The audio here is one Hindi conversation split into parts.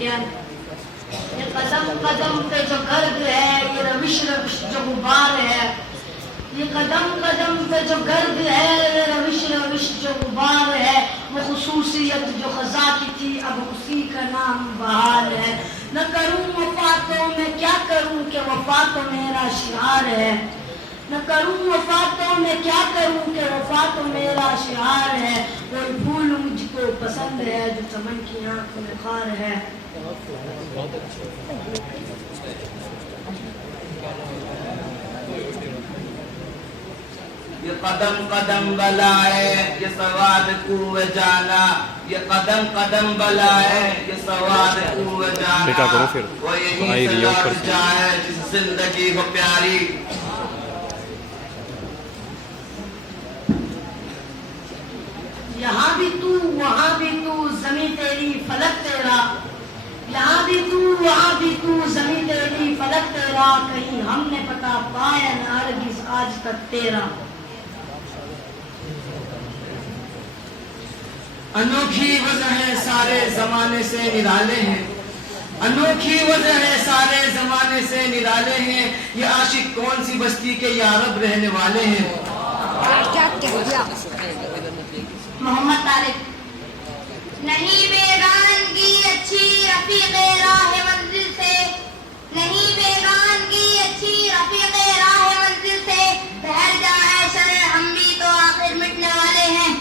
ये कदम कदम पे जो गर्द है, ये रविश रविश जो गुबार है। ये कदम कदम पे जो गर्द है, ये रविश रविश जो गुबार है। वो खुसूसियत जो खजा की थी, अब उसी का नाम बहार है। न करूं वफा तो मैं क्या करूं कि वफा तो मेरा शिआर है। न करूं वफा तो मैं क्या करूं कि वफा तो मेरा शिआर है। कोई फूल मुझको पसंद है जो चमन की आंख में खार है। ये कदम कदम बलाए ये सवाद कुए जाना। ये कदम कदम बलाए ये सवाद कुए जाना। वो यही से लौट जाए जिस जिंदगी को प्यारी। यहाँ भी तू वहाँ भी तू, जमी तेरी फलक तेरा। यहाँ भी तू वहाँ भी तू, जमी तेरी फलक तेरा। कहीं हमने पता पाया न हरगिज़ आज तक तेरा। अनोखी वजह है सारे जमाने से निराले हैं। अनोखी वजह है सारे जमाने से निराले हैं। ये आशिक कौन सी बस्ती के यारब रहने वाले हैं। मोहम्मद तारिक। नहीं बेगानगी अच्छी रफीक़े राह मंजिल से। नहीं बेगानगी अच्छी रफीक़े राह मंजिल से। ठहर जाए शर हम भी तो आखिर मिटने वाले हैं।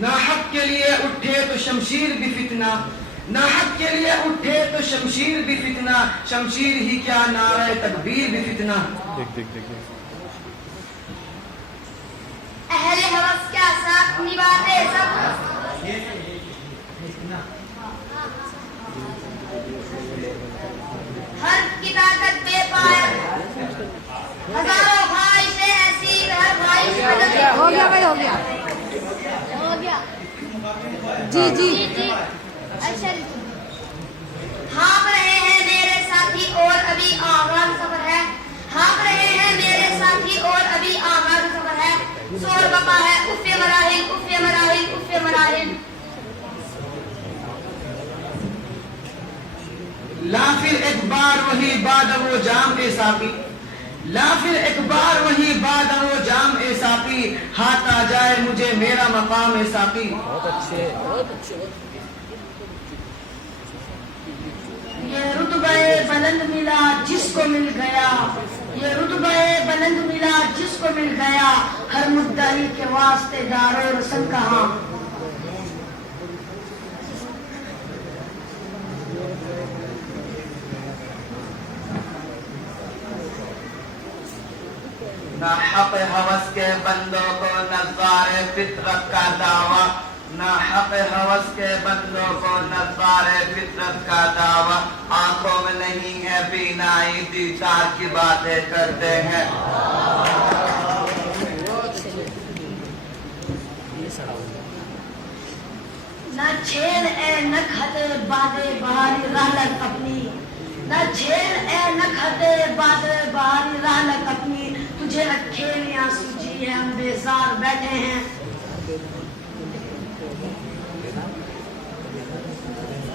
नाहक के लिए उठे तो शमशीर भी फितना। नाहक के लिए उठे तो शमशीर भी फितना। शमशीर ही क्या नारे तकबीर भी फितना। अहले हवस क्या साथ निभाते सब। हर की ताकत बेपाया। हजारों ख्वाहिशें ऐसी हर ख्वाहिश बदले। हो गया भाई, हो गया। हो गया जी जी जी। अच्छा हाँक रहे हैं मेरे साथी और अभी आगाज सफर है। हाँक रहे हैं मेरे साथी और अभी आगाज सफर है। शोर बका है उफ़े मराहिल उफ़े मराहिल उफ़े मराहिल। ला फिर एक बार वही बाद वो जाम ए साकी। ला फिर एक बार वही बाद वो जाम ए साकी। हाथ आ जाए मुझे मेरा मकाम ए साकी। बहुत अच्छे बहुत अच्छे। ये रुतबे बुलंद मिला जिसको मिल गया। ये रुतबे बुलंद मिला जिसको मिल गया। हर मुद्दई के वास्ते दारो रसन कहाँ। ना हक हवस के बंदों को नज़ारे फितरत का दावा। ना हक हवस के बंदों को नज़ारे फितरत का दावा। आंखों में नहीं है बीनाई दीदार की बातें करते हैं। न छेड़ ए न खते बादे बहारी रहलत अपनी। न छेड़ ए न खते बादे बहारी रहलत अपनी। तुझे अखेलियां सूझी है हम बेजार बैठे हैं।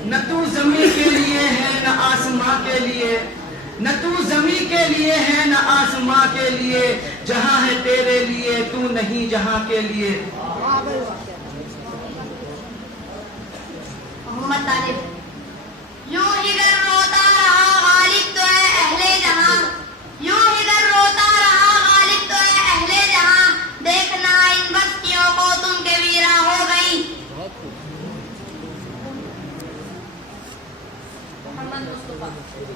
न तू जमी के लिए है न आसमां के लिए। न तू जमी के लिए है न आसमां के लिए। जहां है तेरे लिए तू नहीं जहां के लिए। मोहम्मद तारिक। यूं ही गर रोता रहा गालिब तो है अहले जहां। यूं ही गर रोता रहा गालिब तो है अहले जहां। देखना इन बस्तियों को तुम के वीरा हो गई। मोहम्मद मुस्तफा।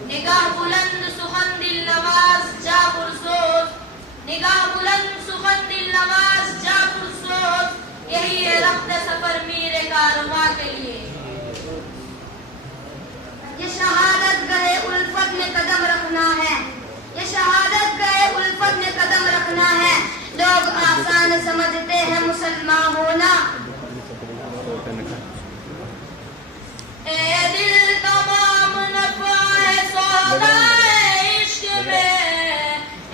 निगाह बुलंद सुखन दिल नवाज जा पुरसोज। निगाह बुलंद सुखन दिल नवाज जा पुरसोज। यही है रफ्ते सफर मीरे कारवां के लिए। ये शहादत गए उल्फत में कदम रखना है। ये शहादत गए उल्फत में कदम रखना है। लोग आसान समझते हैं मुसलमान होना। ए दिल तमाम नफा है सौदा इश्क में।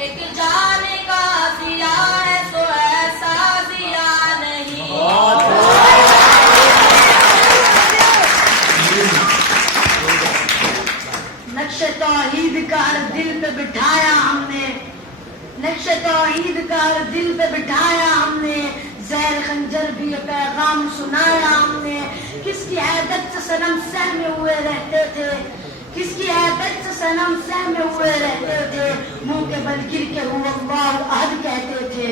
एक जान का जिया है सो ऐसा जिया नहीं। पे बिठाया हमने, नक्श तौहीद का हर दिल पे बिठाया हमने, जहर खंजर भी ये पैगाम सुनाया हमने। किसकी हैदत से सनम सहमे हुए रहते थे, किसकी हैदत से सनम सहमे हुए रहते थे, मुंह के बल गिर के हुआ अल्लाह अहद कहते थे।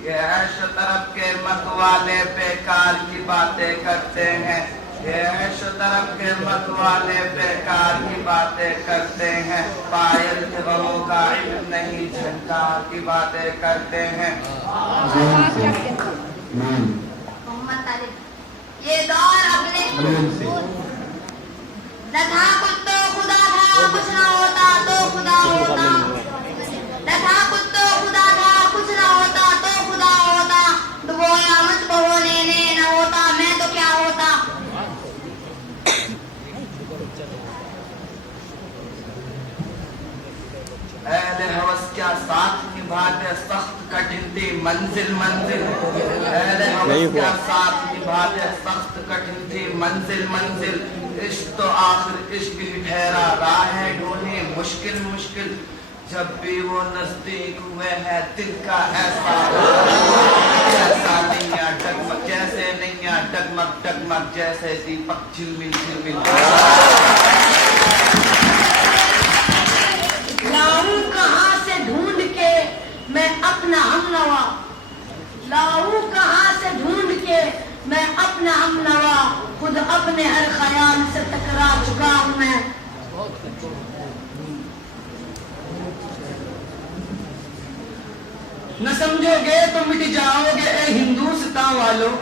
ये ऐश तरफ के मत वाले बेकार की बातें करते हैं, ये ऐश तरफ के मत वाले बेकार की बातें करते हैं, पायल के बहू का इल्म नहीं झनकार की बातें करते हैं। मोहम्मद तालिब, ये दौर अपने न था कुछ तो खुदा था, कुछ ना होता तो खुदा होता, न था कुछ तो खुदा था, कुछ ना होता तो खुदा होता, डुबोया मुझको होने ने न होता मैं तो क्या होता। अहले हवस क्या साथ निभाते सख्त कठिन थी मंजिल मंजिल, अहले हवस क्या साथ निभाते सख्त कठिन थी मंजिल मंजिल, इश्क तो आखिर इश्क ही ठहरा, राहें ढूंढी मुश्किल मुश्किल, जब भी वो नजदीक हुए हैं दिल का ऐसा नैया डगमग, जैसे नैया डगमग डगमग, जैसे दीपक झिलमिल झिलमिल। लाऊं कहाँ से ढूंढ के मैं अपना हमनवा, लाऊं कहाँ से ढूंढ के मैं अपना हमनवा, खुद अपने हर ख्याल से टकरा चुका हूँ मैं। न समझोगे तो मिट जाओगे ए हिंदुस्तान वालों,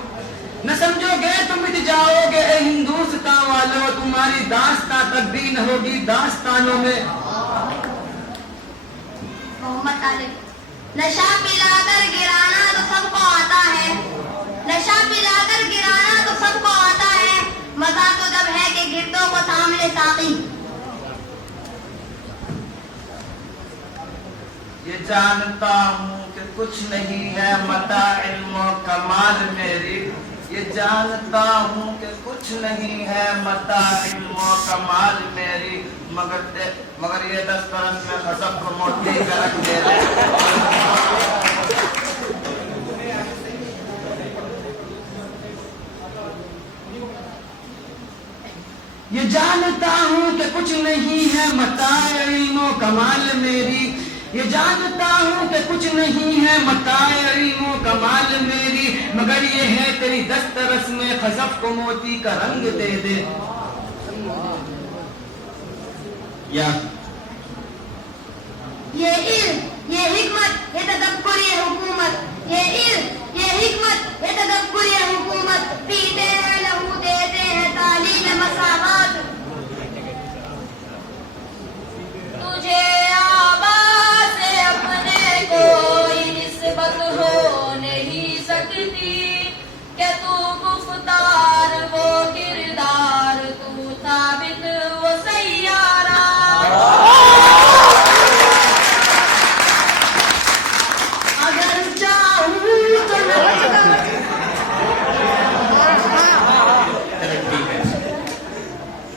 न समझोगे तो मिट जाओगे ए हिंदुस्तान वालों, तुम्हारी दास्तां तक भी न होगी दास्तानों में। मोहम्मद तालिब, नशा पिलाकर गिराना तो सबको आता है, नशा पिलाकर गिराना तो सबको आता है, मजा तो जब है कि गिरदों को सामने साकी। ये जानता हूँ कि कुछ नहीं है मता इल्म कमाल मेरी, ये जानता हूँ कि कुछ नहीं है मता इल्म कमाल मेरी, मगर ये दस्तरस में खसब को मोती का रख दे ये जानता हूँ कि कुछ नहीं है मता इल्म कमाल मेरी, ये जानता हूँ कि कुछ नहीं है मता इल्म कमाल मेरी, मगर ये है तेरी दस्तरस में खसब को मोती का रंग दे दे। या ये इल्म, ये हिकमत, ये तदब्बुर, ये हुकूमत, ये इल्म, ये हिकमत, ये तदब्बुर, ये हुकूमत, पीते हैं लहू देते हैं तालीम मसावत। तुझे आवाज़ से अपने कोई निस्बत हो नहीं सकती, क्या तू गुफ्तार वो किरदार, तू साबित वो सैयारा। अगर चाहूँ तो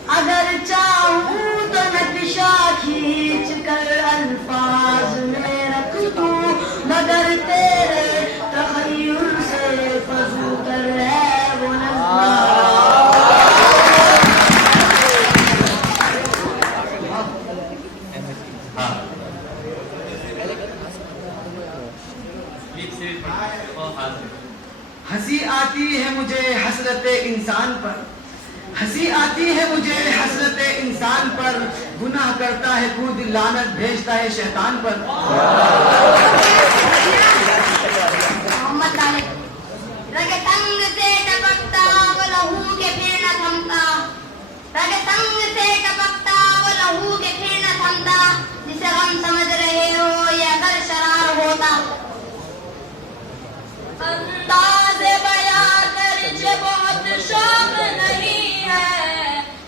अगर चाहूँ तो नक्शा खींच कर अल्फाज में रख दूँ, मगर तेरे तखय्युल से फजू कर है वो नज़ारा। हंसी आती है मुझे हसरत इंसान पर, हंसी आती है मुझे हसरत इंसान पर, गुनाह करता है खुद लानत भेजता है शैतान पर। मोहम्मद तालिब, रगे तंग से टपकता वो लहू के फिर न थमता, रगे तंग से टपकता वो लहू के फिर न थमता, जिसे हम समझ रहे हो ये अगर शरार होता। अंदाज़े बयां कर बहुत शौक नहीं है,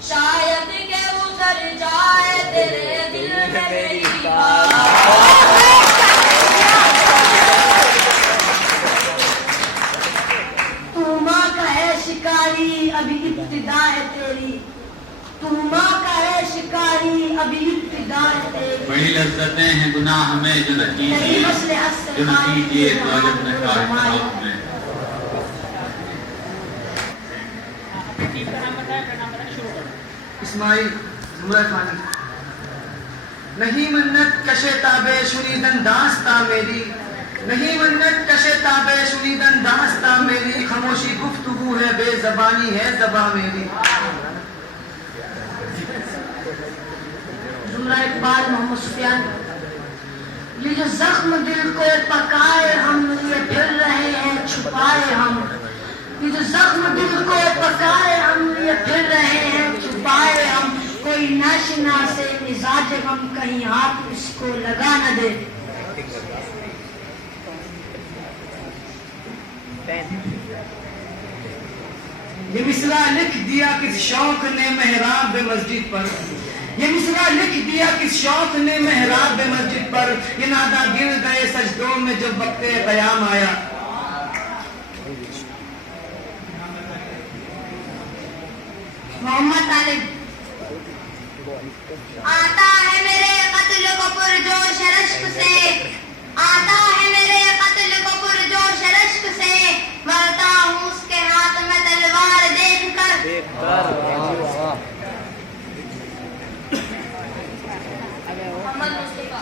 शायद के उतर जाए तेरे दिल में मेरी बात। शिकारी अभी इब्तिदा है तेरी, तू माँ का है शिकारी अभी इब्तिदा है तेरी। बड़ी लज्जतें हैं गुनाह में जो नहीं नतीजे मसले जो नतीजे तो जब में इस्माइल जुमरा खानी नहीं मन्नत कशे ताबे शुनीदन दास्ता मेरी, नहीं मन्नत कशे ताबे शुनीदन दास्ता मेरी, खामोशी गुफ्तगू है बेज़बानी है ज़बां मेरी। जुमरा इकबाल मोहम्मद सुफियान। ये जो जख्म दिल को पकाए हम ये फिर रहे हैं छुपाए हम, ये जो जख्म दिल को पकाए हम ये फिर रहे हैं छुपाए हम, कोई नाशना से मिजाज हम कहीं हाथ इसको लगा न दे। ये मिसरा लिख दिया किस शौक ने मेहराब मस्जिद पर, ये मिसरा लिख दिया किस शौक ने मेहराब मस्जिद पर, ये नादा गिर गए सजदों में जब वक्त कयाम आया। मोहम्मद तालिब। आता है मेरे कत्ल को पुरजोश रश्क से, आता है मेरे कत्ल को पुरजोश रश्क से, मरता हूँ उसके हाथ में तलवार देखकर। मोहम्मद मुस्तफा।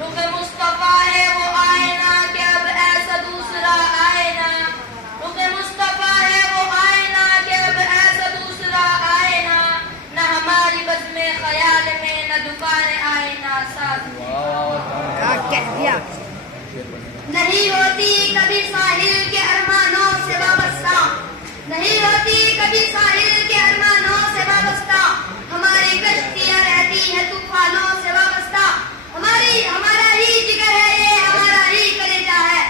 रुख मुस्तफा है वो आईना कि अब ऐसा दूसरा आईना, रुख मुस्तफा है वो आईना कि अब ऐसा दूसरा आईना, न हमारी बज़्म ख्याल में न दुकान आईना साथ। क्या कह दिया? नहीं होती कभी साहिल के अरमानों से वाबस्ता, नहीं होती कभी साहिल के अरमानों से वाबस्ता, हमारी कश्तियां रहती है तूफानों से वाबस्ता, हमारा ही जिगर है ये हमारा ही कलेजा है,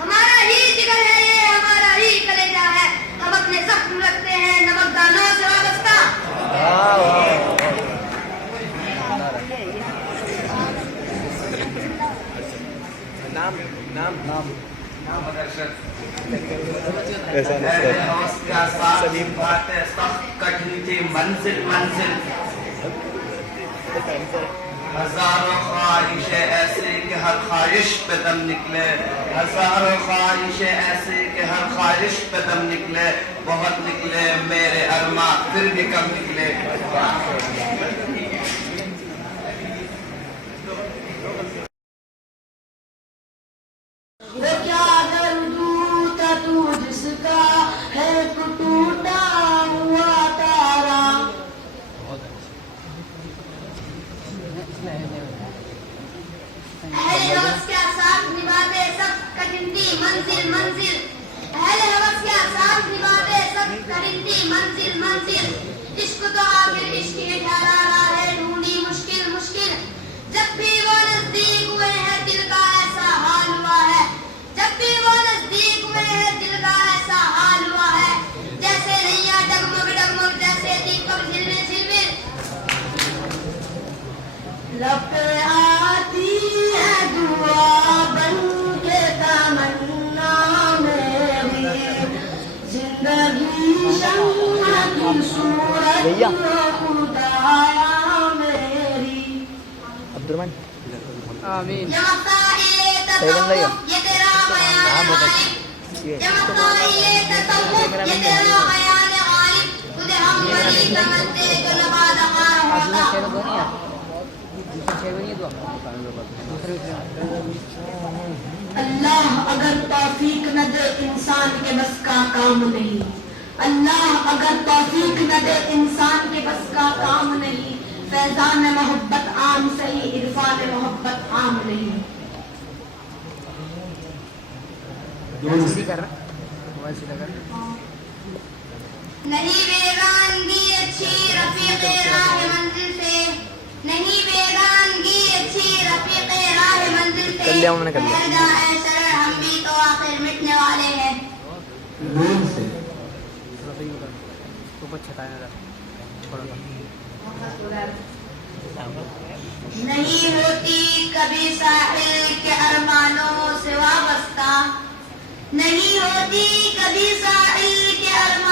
हमारा ही जिगर है ये हमारा ही कलेजा है, हम अपने जख्म रखते हैं नमकदानों से वाबस्ता। कठिन थी मंजिल मंजिल, हजारों ख्वाहिशें ऐसे कि हर ख्वाहिश पे दम निकले, हजारों ख्वाहिशें ऐसे कि हर ख्वाहिश पे दम निकले, बहुत निकले मेरे अरमा फिर भी कम निकले। वो क्या दर्द था तू जिसका है तू टूटा हुआ तारा, अहले हवस क्या साथ निभाते सब कठिन थी मंजिल मंजिल, अहले हवस क्या साथ निभाते सब कठिन थी मंजिल मंजिल, इश्क तो आखिर इश्क ही ठहरा है ढूंढी मुश्किल मुश्किल, जब भी वो नजदीक हुए हैं दिल का ऐसा हाल हुआ है, जब भी वो नजदीक हुए हैं दिल का ऐसा हाल हुआ है, जैसे नैया डगमग डगमग जैसे दीपक झिलमिल झिलमिल। लब पे आती है दुआ बन के तमन्ना मेरी, जिंदगी शम्मा की सूरत खुदाया मेरी। अब्दुलरहमान आमीन। ये तेरा बयान गालिब, ये तसव्वुफ ये तेरा बयान गालिब, तुझे हम वली समझते जो नवाज़ा होता। अल्लाह अगर तौफीक न दे इंसान के बस का काम नहीं, अल्लाह अगर तौफीक न दे इंसान के बस का काम नहीं, फैजान मोहब्बत आम सही इरफान मोहब्बत आम नहीं। नहीं बेगानगी अच्छी रफीक़े राह मंजिल से, नहीं बेगानगी अच्छी रफीक़े राह मंजिल से, ठहर जाए शरर हम भी तो आखिर मिटने वाले हैं। नहीं होती कभी साहिल के अरमानों से वाबस्ता, नहीं होती कभी साहिल के अरमानों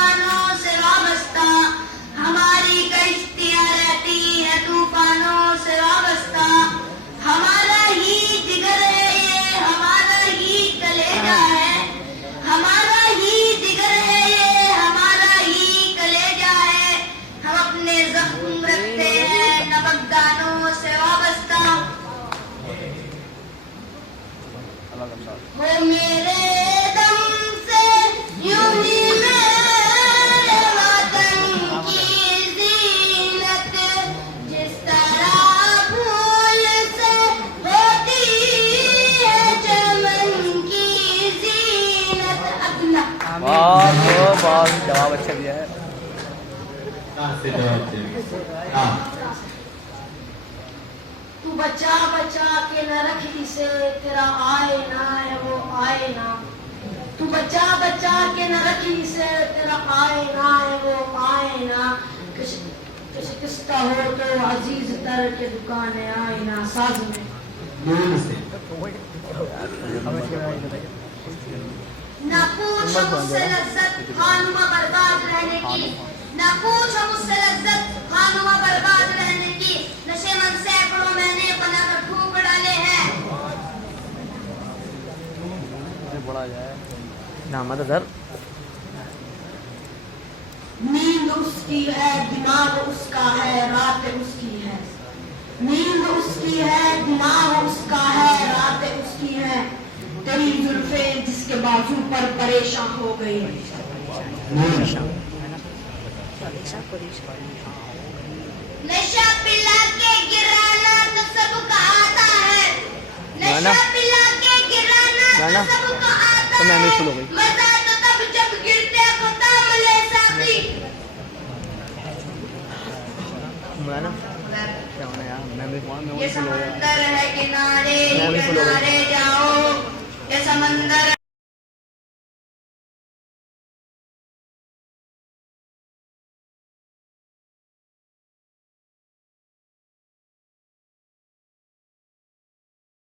बहुत जवाब अच्छा दिया है। कहाँ से जवाब दे? हाँ तू बचा बचा के न रख इसे, तेरा आए ना है वो आए ना। तू बचा बचा के न रख इसे, तेरा आए ना है वो आए ना। किसका हो तो अजीज तर के दुकान है आए ना साज में। दूर से न पूछो मुझसे लज्जत खानुमा बर्बाद रहने की, न पूछो मुझसे लज्जत खानुमा बर्बाद रहने की। नशे मन सैकड़ों मैंने बनाकर फूंक डाले हैं। बड़ा जाए ना मत सर। नींद उसकी है, दिमाग उसका है, रात उसकी है। नींद उसकी है, दिमाग उसका है, रात उसकी है। तेरी जुल्फे जिसके बाजू पर परेशान हो गई। नशा पिला के गिराना तो सबको आता है। नशा पिला के गिराना तो सबको आता तो मैं है। शुरू हो गई। मजा तो तब जब गिरते को तामले साथी। ना क्या होना यार, मैं ये समंदर है किनारे मैं भी follow किनारे जाओ। ये समंदर